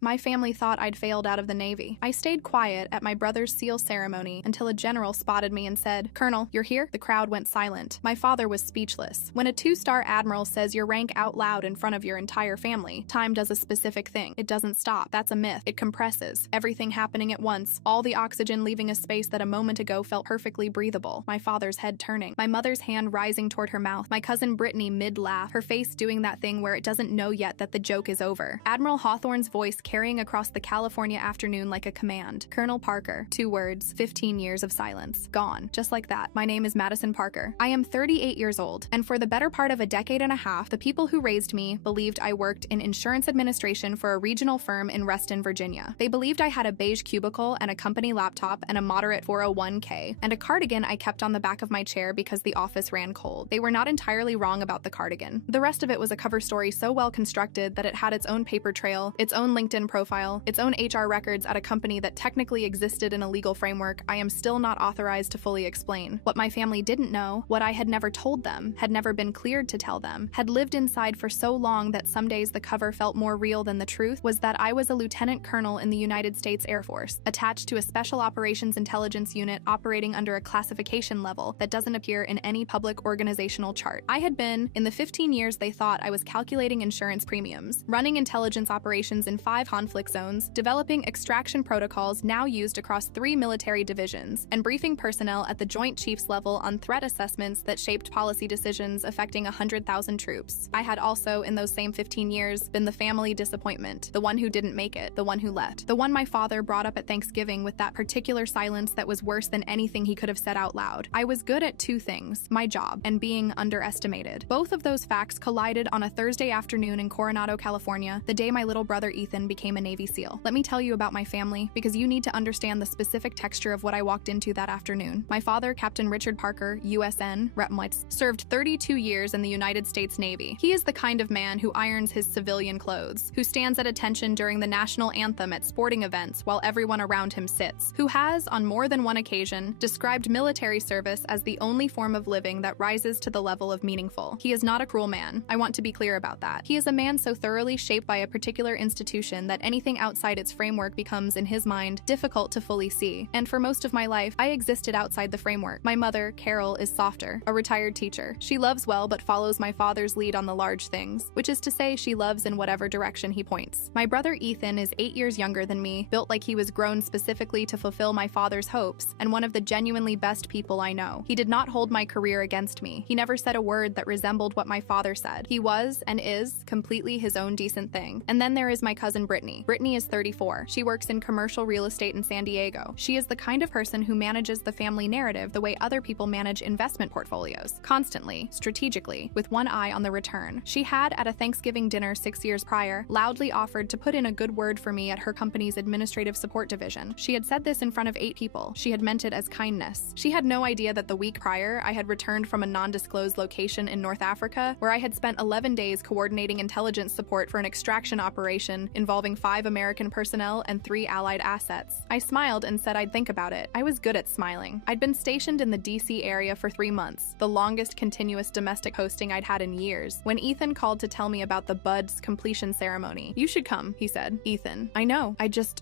My family thought I'd failed out of the Navy. I stayed quiet at my brother's SEAL ceremony until a general spotted me and said, "Colonel, you're here?" The crowd went silent. My father was speechless. When a 2-star admiral says your rank out loud in front of your entire family, time does a specific thing. It doesn't stop. That's a myth. It compresses. Everything happening at once. All the oxygen leaving a space that a moment ago felt perfectly breathable. My father's head turning. My mother's hand rising toward her mouth. My cousin Brittany mid-laugh, her face doing that thing where it doesn't know yet that the joke is over. Admiral Hawthorne's voice carrying across the California afternoon like a command. Colonel Parker. 2 words. 15 years of silence. Gone. Just like that. My name is Madison Parker. I am 38 years old, and for the better part of a decade and a half, the people who raised me believed I worked in insurance administration for a regional firm in Reston, Virginia. They believed I had a beige cubicle and a company laptop and a moderate 401k, and a cardigan I kept on the back of my chair because the office ran cold. They were not entirely wrong about the cardigan. The rest of it was a cover story so well constructed that it had its own paper trail, its own LinkedIn profile, its own HR records at a company that technically existed in a legal framework I am still not authorized to fully explain. What my family didn't know, what I had never told them, had never been cleared to tell them, had lived inside for so long that some days the cover felt more real than the truth, was that I was a lieutenant colonel in the United States Air Force, attached to a special operations intelligence unit operating under a classification level that doesn't appear in any public organizational chart. I had been, in the 15 years they thought I was calculating insurance premiums, running intelligence operations in 5 conflict zones, developing extraction protocols now used across 3 military divisions, and briefing personnel at the Joint Chiefs level on threat assessments that shaped policy decisions affecting 100,000 troops. I had also, in those same 15 years, been the family disappointment, the one who didn't make it, the one who left, the one my father brought up at Thanksgiving with that particular silence that was worse than anything he could have said out loud. I was good at 2 things, my job and being underestimated. Both of those facts collided on a Thursday afternoon in Coronado, California, the day my little brother Ethan became a Navy SEAL. Let me tell you about my family, because you need to understand the specific texture of what I walked into that afternoon. My father, Captain Richard Parker, USN, Repmwitz, served 32 years in the United States Navy. He is the kind of man who irons his civilian clothes, who stands at attention during the national anthem at sporting events while everyone around him sits, who has, on more than one occasion, described military service as the only form of living that rises to the level of meaningful. He is not a cruel man. I want to be clear about that. He is a man so thoroughly shaped by a particular institution that anything outside its framework becomes, in his mind, difficult to fully see. And for most of my life, I existed outside the framework. My mother, Carol, is softer, a retired teacher. She loves well but follows my father's lead on the large things, which is to say she loves in whatever direction he points. My brother Ethan is 8 years younger than me, built like he was grown specifically to fulfill my father's hopes, and one of the genuinely best people I know. He did not hold my career against me. He never said a word that resembled what my father said. He was, and is, completely his own decent thing. And then there is my cousin Brittany. Brittany is 34. She works in commercial real estate in San Diego. She is the kind of person who manages the family narrative the way other people manage investment portfolios, constantly, strategically, with one eye on the return. She had, at a Thanksgiving dinner 6 years prior, loudly offered to put in a good word for me at her company's administrative support division. She had said this in front of 8 people. She had meant it as kindness. She had no idea that the week prior, I had returned from a non-disclosed location in North Africa, where I had spent 11 days coordinating intelligence support for an extraction operation involving 5 American personnel and 3 Allied assets. I smiled and said I'd think about it. I was good at smiling. I'd been stationed in the DC area for 3 months, the longest continuous domestic posting I'd had in years, when Ethan called to tell me about the BUDS completion ceremony. "You should come," he said. "Ethan, I know.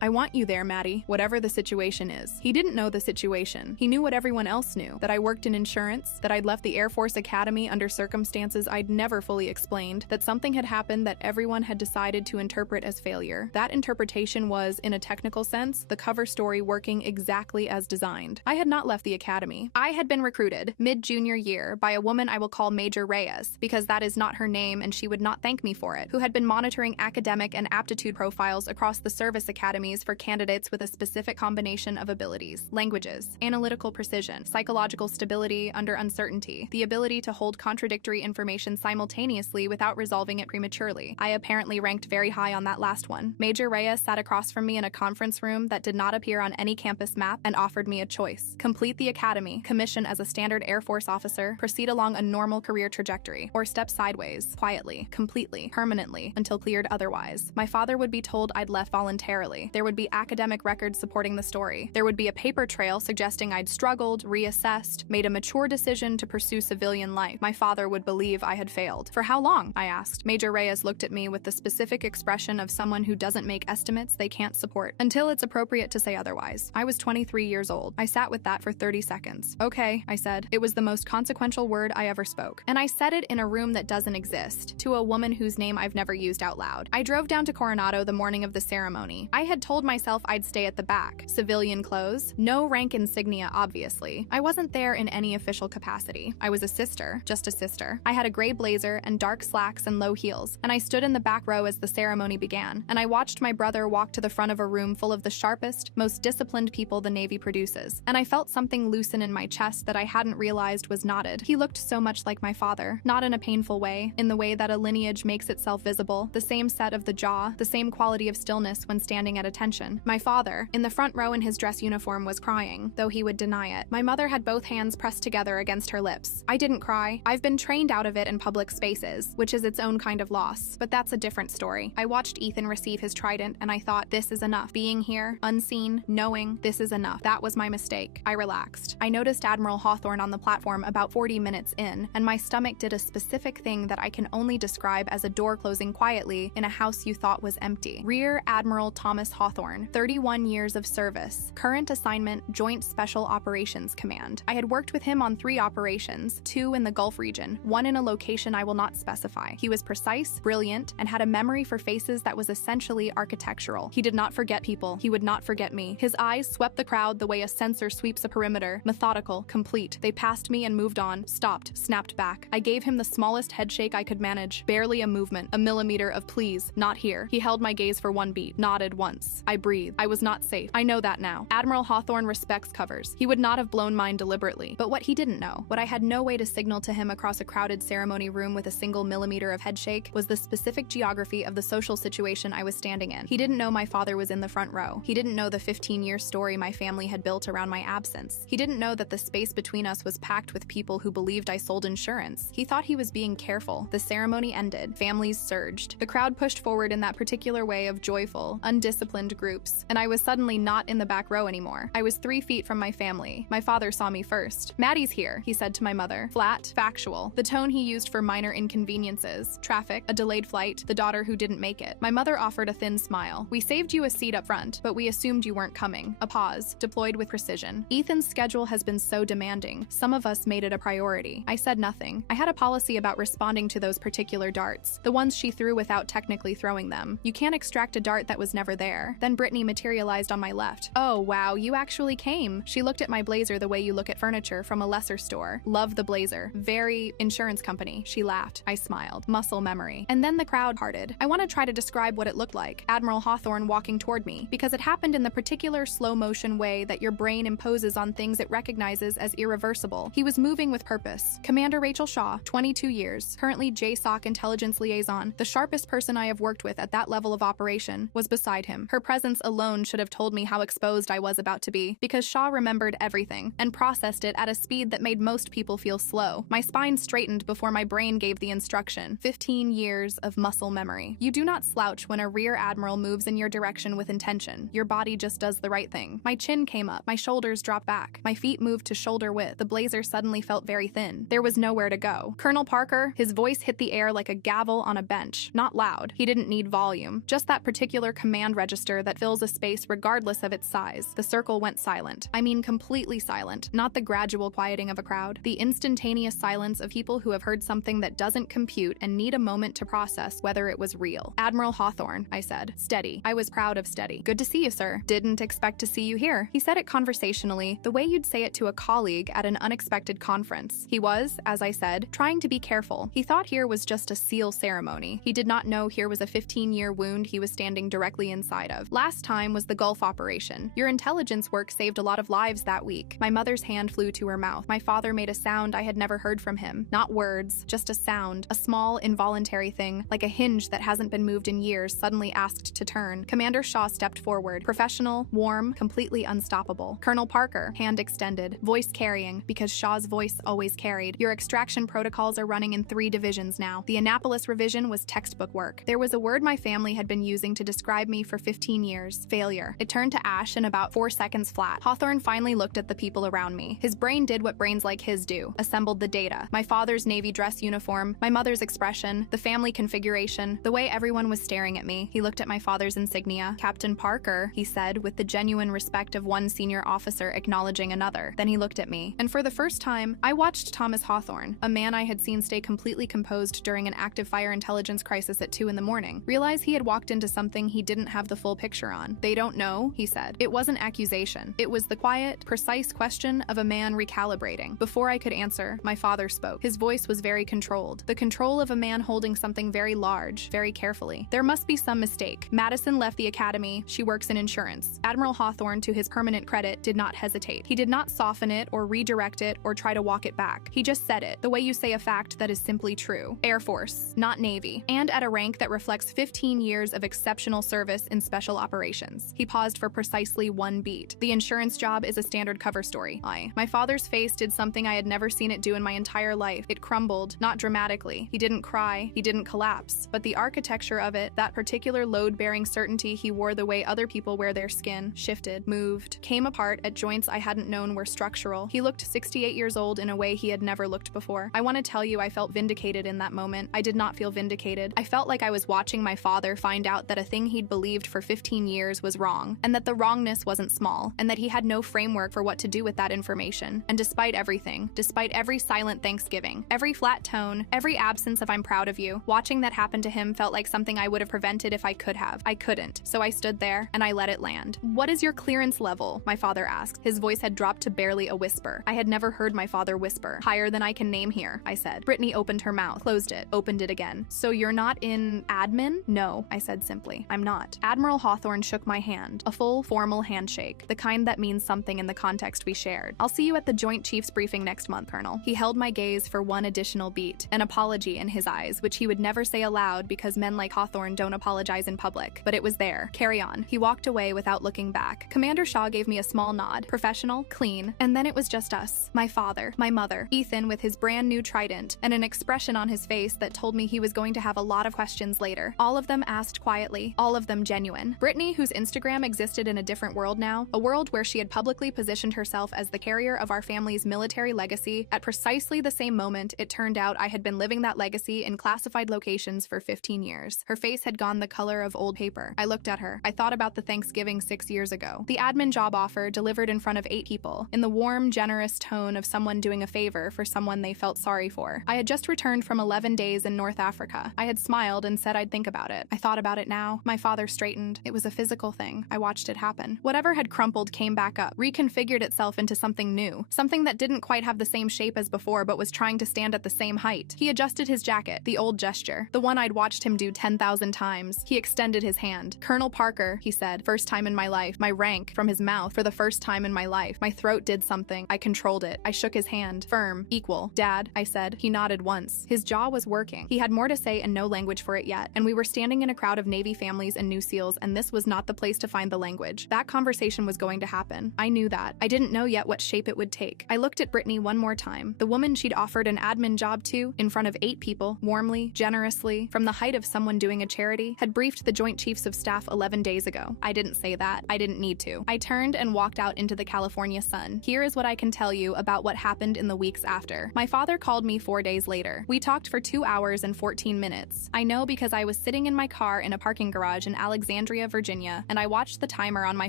I want you there, Maddie, whatever the situation is." He didn't know the situation. He knew what everyone else knew, that I worked in insurance, that I'd left the Air Force Academy under circumstances I'd never fully explained, that something had happened that everyone had decided to interpret as failure. That interpretation was, in a technical sense, the cover story working exactly as designed. I had not left the academy. I had been recruited, mid-junior year, by a woman I will call Major Reyes, because that is not her name and she would not thank me for it, who had been monitoring academic and aptitude profiles across the service academies for candidates with a specific combination of abilities, languages, analytical precision, psychological stability under uncertainty, the ability to hold contradictory information simultaneously without resolving it prematurely. I apparently ranked very high on that last one. Major Reyes sat across from me in a conference room that did not appear on any campus map and offered me a choice: complete the academy, commission as a standard Air Force officer, proceed along a normal career trajectory, or step sideways, quietly, completely, permanently, until cleared otherwise. My father would be told I'd left voluntarily. There would be academic records supporting the story. There would be a paper trail suggesting I'd struggled, reassessed, made a mature decision to pursue civilian life. My father would believe I had failed. "For how long?" I asked. Major Reyes looked at me with the specific expression of someone someone who doesn't make estimates they can't support, until it's appropriate to say otherwise. I was 23 years old. I sat with that for 30 seconds. Okay, I said. It was the most consequential word I ever spoke. And I said it in a room that doesn't exist, to a woman whose name I've never used out loud. I drove down to Coronado the morning of the ceremony. I had told myself I'd stay at the back. Civilian clothes, no rank insignia, obviously. I wasn't there in any official capacity. I was a sister, just a sister. I had a gray blazer and dark slacks and low heels, and I stood in the back row as the ceremony began, and I watched my brother walk to the front of a room full of the sharpest, most disciplined people the Navy produces, and I felt something loosen in my chest that I hadn't realized was knotted. He looked so much like my father, not in a painful way, in the way that a lineage makes itself visible, the same set of the jaw, the same quality of stillness when standing at attention. My father, in the front row in his dress uniform, was crying, though he would deny it. My mother had both hands pressed together against her lips. I didn't cry. I've been trained out of it in public spaces, which is its own kind of loss, but that's a different story. I watched Ethan receive his trident, and I thought, this is enough. Being here, unseen, knowing, this is enough. That was my mistake. I relaxed. I noticed Admiral Hawthorne on the platform about 40 minutes in, and my stomach did a specific thing that I can only describe as a door closing quietly in a house you thought was empty. Rear Admiral Thomas Hawthorne, 31 years of service, current assignment, Joint Special Operations Command. I had worked with him on 3 operations, 2 in the Gulf region, 1 in a location I will not specify. He was precise, brilliant, and had a memory for faces that was essentially architectural. He did not forget people. He would not forget me. His eyes swept the crowd the way a sensor sweeps a perimeter, methodical, complete. They passed me and moved on, stopped, snapped back. I gave him the smallest headshake I could manage, barely a movement, a millimeter of please, not here. He held my gaze for 1 beat, nodded once. I breathed. I was not safe. I know that now. Admiral Hawthorne respects covers. He would not have blown mine deliberately. But what he didn't know, what I had no way to signal to him across a crowded ceremony room with a single millimeter of headshake, was the specific geography of the social situation I was standing in. He didn't know my father was in the front row. He didn't know the 15-year story my family had built around my absence. He didn't know that the space between us was packed with people who believed I sold insurance. He thought he was being careful. The ceremony ended. Families surged. The crowd pushed forward in that particular way of joyful, undisciplined groups, and I was suddenly not in the back row anymore. I was 3 feet from my family. My father saw me first. "Maddie's here," he said to my mother. Flat, factual, the tone he used for minor inconveniences. Traffic, a delayed flight, the daughter who didn't make it. My mother offered a thin smile. "We saved you a seat up front, but we assumed you weren't coming." A pause, deployed with precision. "Ethan's schedule has been so demanding. Some of us made it a priority." I said nothing. I had a policy about responding to those particular darts, the ones she threw without technically throwing them. You can't extract a dart that was never there. Then Brittany materialized on my left. "Oh, wow, you actually came." She looked at my blazer the way you look at furniture from a lesser store. "Love the blazer. Very insurance company." She laughed. I smiled. Muscle memory. And then the crowd parted. I want to try to describe what it looked like. Admiral Hawthorne walking toward me, because it happened in the particular slow motion way that your brain imposes on things it recognizes as irreversible. He was moving with purpose. Commander Rachel Shaw, 22 years, currently JSOC intelligence liaison, the sharpest person I have worked with at that level of operation, was beside him. Her presence alone should have told me how exposed I was about to be, because Shaw remembered everything and processed it at a speed that made most people feel slow. My spine straightened before my brain gave the instruction. 15 years of muscle memory. You do not slouch when a rear admiral moves in your direction with intention. Your body just does the right thing. My chin came up. My shoulders dropped back. My feet moved to shoulder width. The blazer suddenly felt very thin. There was nowhere to go. "Colonel Parker," his voice hit the air like a gavel on a bench. Not loud. He didn't need volume. Just that particular command register that fills a space regardless of its size. The circle went silent. I mean completely silent. Not the gradual quieting of a crowd. The instantaneous silence of people who have heard something that doesn't compute and need a moment to process whether it was real. "Admiral Hawthorne," I said. Steady. I was proud of steady. "Good to see you, sir. Didn't expect to see you here." He said it conversationally, the way you'd say it to a colleague at an unexpected conference. He was, as I said, trying to be careful. He thought here was just a seal ceremony. He did not know here was a 15-year wound he was standing directly inside of. "Last time was the Gulf operation. Your intelligence work saved a lot of lives that week." My mother's hand flew to her mouth. My father made a sound I had never heard from him. Not words, just a sound. A small, involuntary thing, like a hinge that hasn't been moved in years, suddenly asked to turn. Commander Shaw stepped forward. Professional, warm, completely unstoppable. "Colonel Parker," hand extended, voice carrying, because Shaw's voice always carried. "Your extraction protocols are running in 3 divisions now. The Annapolis revision was textbook work. There was a word my family had been using to describe me for 15 years. Failure. It turned to ash in about 4 seconds flat." Hawthorne finally looked at the people around me. His brain did what brains like his do. Assembled the data. My father's Navy dress uniform, my mother's expression, the family configuration, the way everyone was staring at me. me. He looked at my father's insignia. "Captain Parker," he said, with the genuine respect of one senior officer acknowledging another. Then he looked at me. And for the first time, I watched Thomas Hawthorne, a man I had seen stay completely composed during an active fire intelligence crisis at 2 in the morning, realize he had walked into something he didn't have the full picture on. "They don't know," he said. It wasn't accusation. It was the quiet, precise question of a man recalibrating. Before I could answer, my father spoke. His voice was very controlled. The control of a man holding something very large, very carefully. "There must be some mistake. Madison left the academy. She works in insurance." Admiral Hawthorne, to his permanent credit, did not hesitate. He did not soften it or redirect it or try to walk it back. He just said it, the way you say a fact that is simply true. "Air Force, not Navy, and at a rank that reflects 15 years of exceptional service in special operations." He paused for precisely one beat. "The insurance job is a standard cover story." My father's face did something I had never seen it do in my entire life. It crumbled, not dramatically. He didn't cry, he didn't collapse, but the architecture of it, that particular load-bearing certainty he wore the way other people wear their skin, shifted, moved, came apart at joints I hadn't known were structural. He looked 68 years old in a way he had never looked before. I want to tell you I felt vindicated in that moment. I did not feel vindicated. I felt like I was watching my father find out that a thing he'd believed for 15 years was wrong, and that the wrongness wasn't small, and that he had no framework for what to do with that information. And despite everything, despite every silent thanksgiving, every flat tone, every absence of "I'm proud of you," watching that happen to him felt like something I would have prevented if I could have. I couldn't, so I stood there, and I let it land. "What is your clearance level?" my father asked. His voice had dropped to barely a whisper. I had never heard my father whisper. "Higher than I can name here," I said. Brittany opened her mouth, closed it, opened it again. "So you're not in admin?" "No," I said simply. "I'm not." Admiral Hawthorne shook my hand, a full, formal handshake, the kind that means something in the context we shared. "I'll see you at the Joint Chiefs briefing next month, Colonel." He held my gaze for one additional beat, an apology in his eyes, which he would never say aloud because men like Hawthorne don't apologize in public, but it was there. "Carry on." He walked away without looking back. Commander Shaw gave me a small nod, professional, clean, and then it was just us. My father, my mother, Ethan with his brand new trident, and an expression on his face that told me he was going to have a lot of questions later. All of them asked quietly, all of them genuine. Brittany, whose Instagram existed in a different world now, a world where she had publicly positioned herself as the carrier of our family's military legacy, at precisely the same moment it turned out I had been living that legacy in classified locations for 15 years. Her face had gone the color of old paper. I looked at her. I thought about the Thanksgiving 6 years ago. The admin job offer delivered in front of 8 people, in the warm, generous tone of someone doing a favor for someone they felt sorry for. I had just returned from 11 days in North Africa. I had smiled and said I'd think about it. I thought about it now. My father straightened. It was a physical thing. I watched it happen. Whatever had crumpled came back up, reconfigured itself into something new, something that didn't quite have the same shape as before but was trying to stand at the same height. He adjusted his jacket, the old gesture, the one I'd watched him do 10,000 times. He extended his hand. "Colonel Parker," he said, first time in my life. My rank, from his mouth, for the first time in my life. My throat did something. I controlled it. I shook his hand. Firm, equal. "Dad," I said. He nodded once. His jaw was working. He had more to say and no language for it yet, and we were standing in a crowd of Navy families and new SEALs, and this was not the place to find the language. That conversation was going to happen. I knew that. I didn't know yet what shape it would take. I looked at Brittany one more time, the woman she'd offered an admin job to, in front of 8 people, warmly, generously, from the height of someone doing a charity, had briefed the Joint Chiefs of Staff 11 days ago. I didn't say that. I didn't need to. I turned and walked out into the California sun. Here is what I can tell you about what happened in the weeks after. My father called me 4 days later. We talked for 2 hours and 14 minutes. I know because I was sitting in my car in a parking garage in Alexandria, Virginia, and I watched the timer on my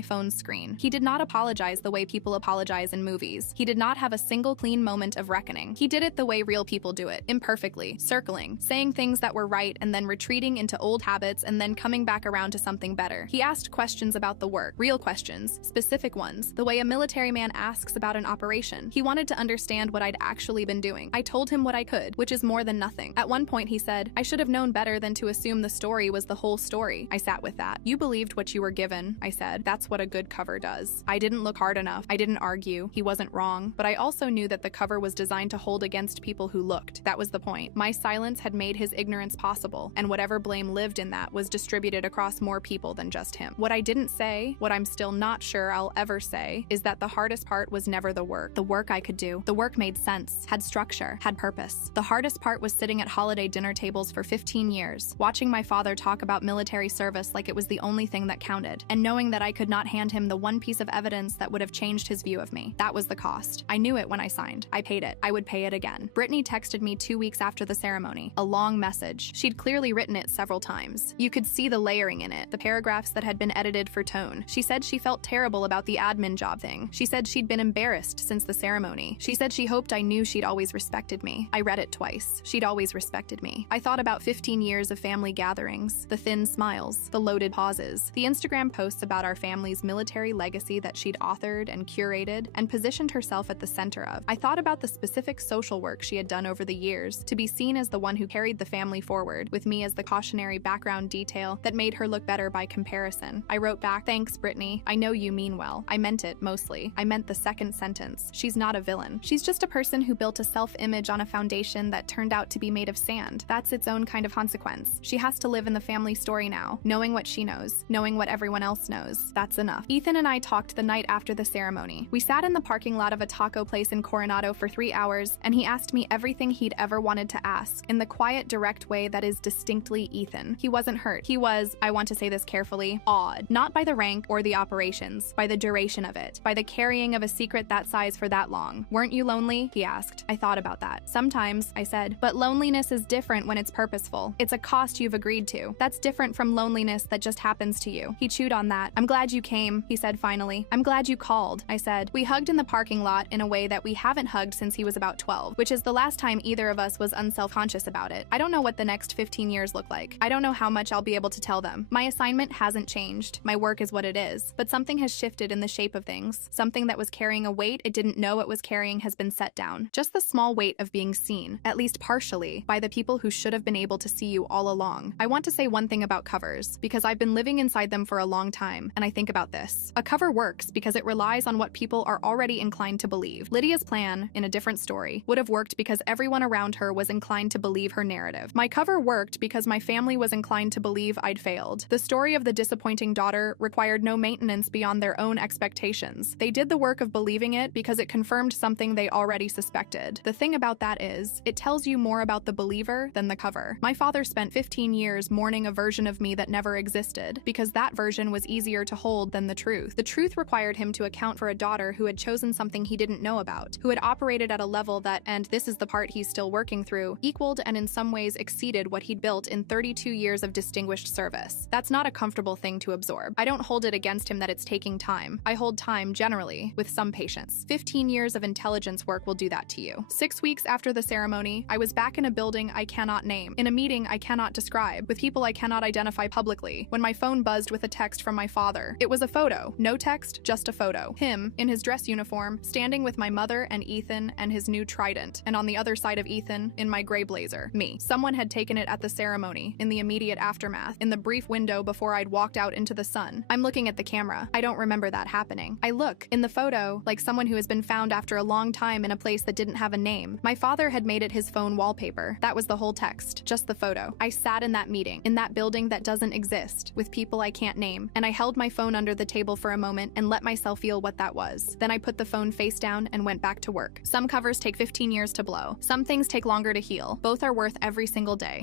phone's screen. He did not apologize the way people apologize in movies. He did not have a single clean moment of reckoning. He did it the way real people do it, imperfectly, circling, saying things that were right and then retreating into old habits and then coming back around to something better. He asked questions about the work, real questions, specific ones, the way a military man asks about an operation. He wanted to understand what I'd actually been doing. I told him what I could, which is more than nothing. At one point he said, "I should have known better than to assume the story was the whole story." I sat with that. "You believed what you were given," I said. "That's what a good cover does." I didn't look hard enough. I didn't argue. He wasn't wrong. But I also knew that the cover was designed to hold against people who looked. That was the point. My silence had made his ignorance possible, and whatever blame lived in that was distributed across more people than just him. What I didn't say, what I'm still not sure I'll ever say, is that the hardest part was never the work I could do. The work made sense, had structure, had purpose. The hardest part was sitting at holiday dinner tables for 15 years, watching my father talk about military service like it was the only thing that counted, and knowing that I could not hand him the one piece of evidence that would have changed his view of me. That was the cost. I knew it when I signed. I paid it. I would pay it again. Brittany texted me 2 weeks after the ceremony. A long message. She'd clearly written it several times. pages. You could see the layering in it, the paragraphs that had been edited for tone. She said she felt terrible about the admin job thing. She said she'd been embarrassed since the ceremony. She said she hoped I knew she'd always respected me. I read it twice. She'd always respected me. I thought about 15 years of family gatherings, the thin smiles, the loaded pauses, the Instagram posts about our family's military legacy that she'd authored and curated and positioned herself at the center of. I thought about the specific social work she had done over the years to be seen as the one who carried the family forward, with me as the cautionary background detail that made her look better by comparison. I wrote back, "Thanks, Brittany. I know you mean well." I meant it, mostly. I meant the second sentence. She's not a villain. She's just a person who built a self-image on a foundation that turned out to be made of sand. That's its own kind of consequence. She has to live in the family story now, knowing what she knows, knowing what everyone else knows. That's enough. Ethan and I talked the night after the ceremony. We sat in the parking lot of a taco place in Coronado for 3 hours, and he asked me everything he'd ever wanted to ask, in the quiet, direct way that is distinctly Ethan. He wasn't hurt. He was, I want to say this carefully, awed. Not by the rank or the operations, by the duration of it, by the carrying of a secret that size for that long. "Weren't you lonely?" he asked. I thought about that. "Sometimes," I said, "but loneliness is different when it's purposeful. It's a cost you've agreed to. That's different from loneliness that just happens to you." He chewed on that. "I'm glad you came," he said finally. "I'm glad you called," I said. We hugged in the parking lot in a way that we haven't hugged since he was about 12, which is the last time either of us was unself-conscious about it. I don't know what the next 15 years look like. I don't know how much I'll be able to tell them. My assignment hasn't changed. My work is what it is. But something has shifted in the shape of things. Something that was carrying a weight it didn't know it was carrying has been set down. Just the small weight of being seen, at least partially, by the people who should have been able to see you all along. I want to say one thing about covers, because I've been living inside them for a long time, and I think about this. A cover works because it relies on what people are already inclined to believe. Lydia's plan, in a different story, would have worked because everyone around her was inclined to believe her narrative. My cover worked because my family was inclined to believe I'd failed. The story of the disappointing daughter required no maintenance beyond their own expectations. They did the work of believing it because it confirmed something they already suspected. The thing about that is, it tells you more about the believer than the cover. My father spent 15 years mourning a version of me that never existed, because that version was easier to hold than the truth. The truth required him to account for a daughter who had chosen something he didn't know about, who had operated at a level that, and this is the part he's still working through, equaled and in some ways exceeded what he'd built in 32 years of distinguished service. That's not a comfortable thing to absorb. I don't hold it against him that it's taking time. I hold time, generally, with some patience. 15 years of intelligence work will do that to you. 6 weeks after the ceremony, I was back in a building I cannot name, in a meeting I cannot describe, with people I cannot identify publicly, when my phone buzzed with a text from my father. It was a photo. No text, just a photo. Him, in his dress uniform, standing with my mother and Ethan and his new trident, and on the other side of Ethan, in my gray blazer, me. Someone had taken it at the ceremony, in the immediate aftermath, in the brief window before I'd walked out into the sun. I'm looking at the camera. I don't remember that happening. I look, in the photo, like someone who has been found after a long time in a place that didn't have a name. My father had made it his phone wallpaper. That was the whole text, just the photo. I sat in that meeting, in that building that doesn't exist, with people I can't name, and I held my phone under the table for a moment and let myself feel what that was. Then I put the phone face down and went back to work. Some covers take 15 years to blow. Some things take longer to heal. Both are worth every single day.